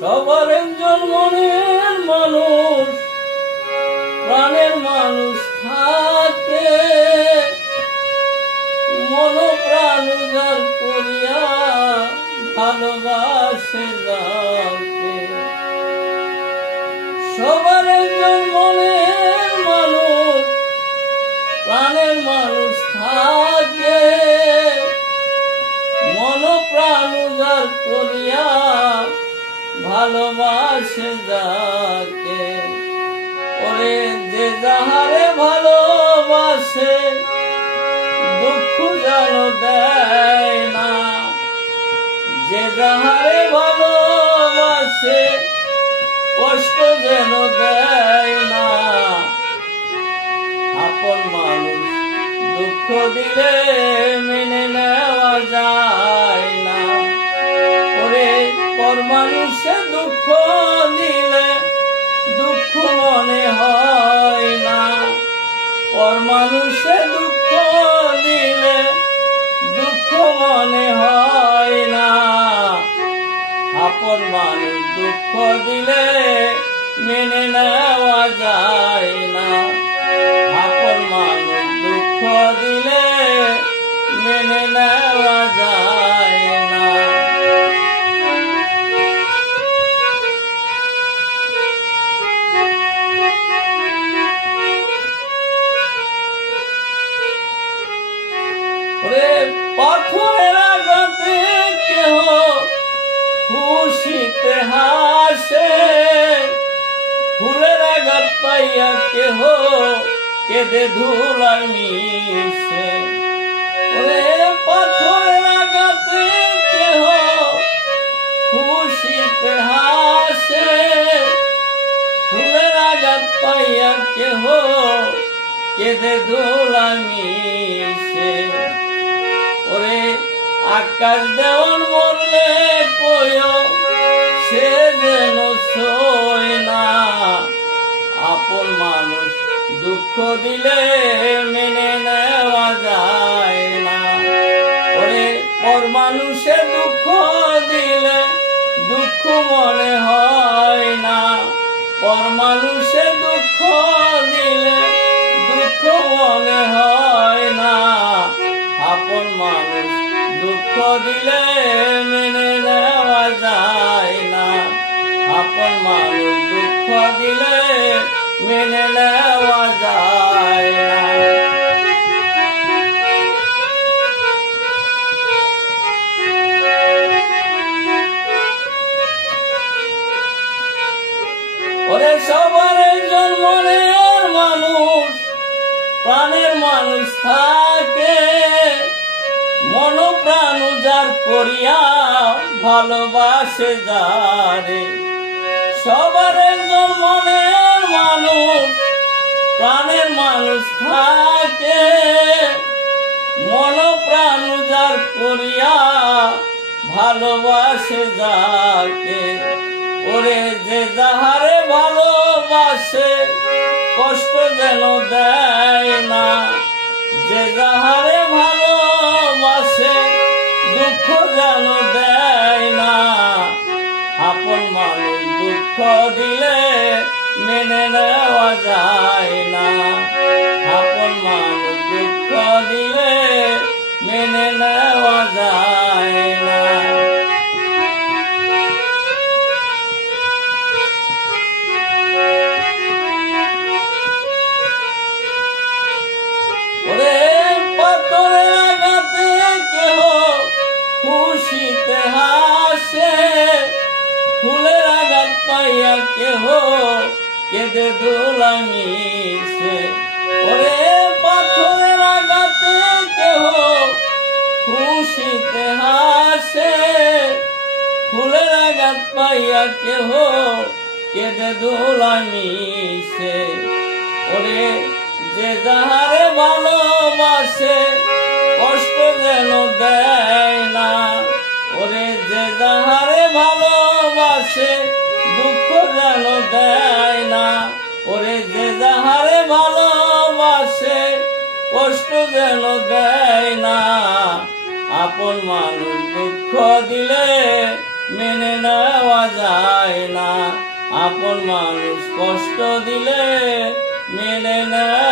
সবার একজন মনের মানুষ, প্রাণের মানুষ থাকে, মন প্রাণ উজাড় করিয়া ভালোবাসে যাকে। সবার একজন মনের মানুষ, প্রাণের মানুষ থাকে, মন প্রাণ উজাড় করিয়া ভালোবাসে যাকে। ওরে যে যাহারে ভালোবাসে দুঃখ যেন দেয় না, যে যাহারে ভালোবাসে কষ্ট যেন দেয় না। আপন মানুষ দুঃখ দিলে মেনে নেওয়া যায় না। ওরে পর মানুষে দুঃখ দিলে দুঃখ মনে হয় না, পর মানুষে দুঃখ দিলে দুঃখ মনে হয় না। আপন মানুষ দুঃখ দিলে মেনে নেওয়া যায় না, আপন মানুষ দুঃখ দিলে মেনে নেওয়া যায় না। পাথরের আঘাতে কেহ খুশিতে হাসে, ফুলের আঘাত পাইয়া কেহ কেঁদে ধুলায় মিশে। পাথরের আঘাতে কেহ খুশিতে হাসে, ফুলের আঘাত পাইয়া কেহ কেঁদে ধুলায় মিশে। ওরে আকাশ দেওয়ান মরলে কয় সে যেন সয় না, আপন মানুষ দুঃখ দিলে মেনে নেওয়া যায় না। ওরে পর মানুষে দুঃখ দিলে দুঃখ মনে হয় না, পর মানুষে দুঃখ দিলে দুঃখ মনে হয় না। আপন মানুষ দুঃখ দিলে মেনে নেওয়া যায় না, আপন মানুষ দুঃখ দিলে মেনে নেওয়া যায় না। ওরে সবার একজন মনের মানুষ, প্রাণের মানুষ থাকে, মন প্রাণ উজাড় করিয়া ভালোবাসে যারে। সবার একজন মনের মানুষ, প্রাণের মানুষ থাকে, মন প্রাণ উজাড় করিয়া ভালোবাসে যাকে। ওরে যে যাহারে ভালোবাসে কষ্ট যেন দেয় না, যে যাহারে ভালোবাসে দুঃখ যেন দেয় না। আপন মানুষ দুঃখ দিলে মেনে নেওয়া যায় না, আপন মানুষ দুঃখ দিলে মেনে নেওয়া যায় না। পাথরের আঘাতে কেহ খুশিতে হাসে, ফুলের আঘাত পাইয়া কেহ কেঁদে ধুলায় মিশে। ওরে পাথরের আঘাতে কেহ খুশিতে হাসে, ফুলের আঘাত পাইয়া কেহ কেঁদে ধুলায় মিশে। ওরে যে যাহারে ভালোবাসে কষ্ট যেন দেয় না, ওরে যে যাহারে ভালোবাসে দুঃখ যেন দেয় না। ওরে যে যাহারে ভালোবাসে কষ্ট যেন দেয় না, আপন মানুষ দুঃখ দিলে মেনে নেওয়া যায় না, আপন মানুষ কষ্ট দিলে মেনে নেওয়া